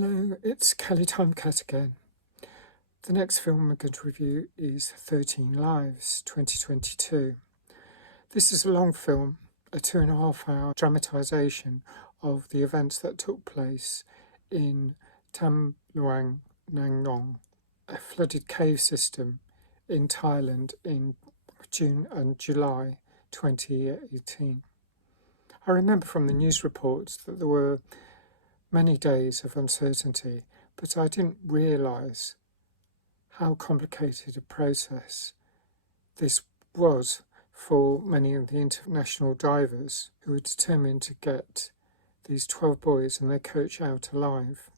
Hello, it's Kelly Timecat again. The next film I'm going to review is 13 Lives 2022. This is a long film, a 2.5 hour dramatisation of the events that took place in Tham Luang Nang Nong, a flooded cave system in Thailand in June and July 2018. I remember from the news reports that there were many days of uncertainty, but I didn't realise how complicated a process this was for many of the international divers who were determined to get these 12 boys and their coach out alive.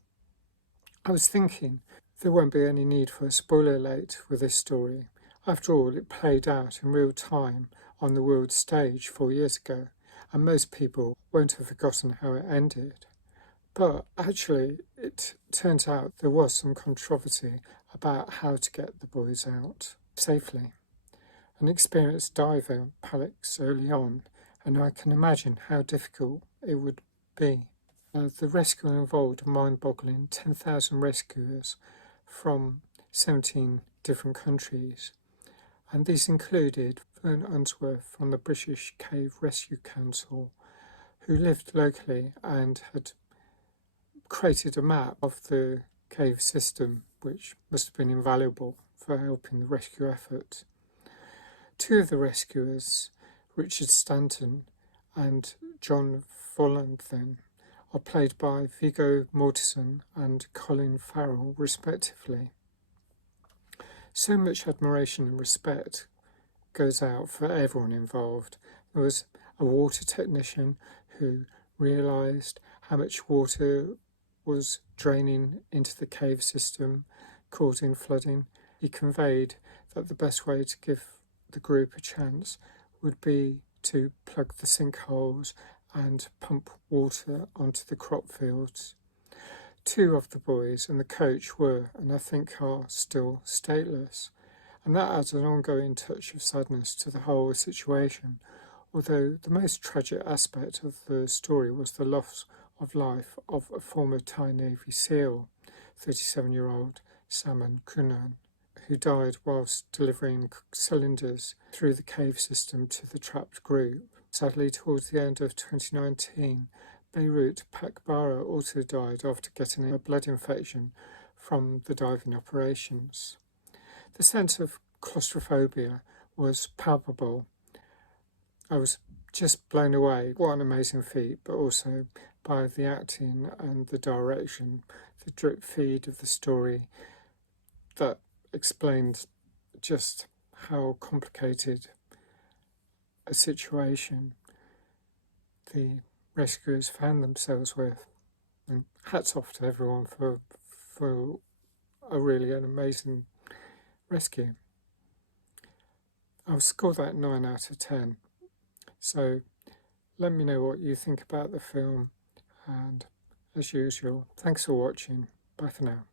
I was thinking there won't be any need for a spoiler alert with this story. After all, it played out in real time on the world stage 4 years ago, and most people won't have forgotten how it ended. But actually, it turns out there was some controversy about how to get the boys out safely. An experienced diver panics early on, and I can imagine how difficult it would be. The rescue involved a mind-boggling 10,000 rescuers from 17 different countries, and these included Vern Unsworth from the British Cave Rescue Council, who lived locally and had created a map of the cave system, which must have been invaluable for helping the rescue effort. Two of the rescuers, Richard Stanton and John Volanthen, are played by Viggo Mortensen and Colin Farrell, respectively. So much admiration and respect goes out for everyone involved. There was a water technician who realised how much water was draining into the cave system, causing flooding. He conveyed that the best way to give the group a chance would be to plug the sinkholes and pump water onto the crop fields. Two of the boys and the coach were, and I think are, still stateless, and that adds an ongoing touch of sadness to the whole situation, although the most tragic aspect of the story was the loss of life of a former Thai Navy SEAL, 37-year-old Salman Kunan, who died whilst delivering cylinders through the cave system to the trapped group. Sadly, towards the end of 2019, Beirut Pakbara also died after getting a blood infection from the diving operations. The sense of claustrophobia was palpable. I was just blown away. What an amazing feat, but also by the acting and the direction, the drip feed of the story that explained just how complicated a situation the rescuers found themselves with. And hats off to everyone for an amazing rescue. I'll score that 9 out of 10. So let me know what you think about the film, and as usual, thanks for watching. Bye for now.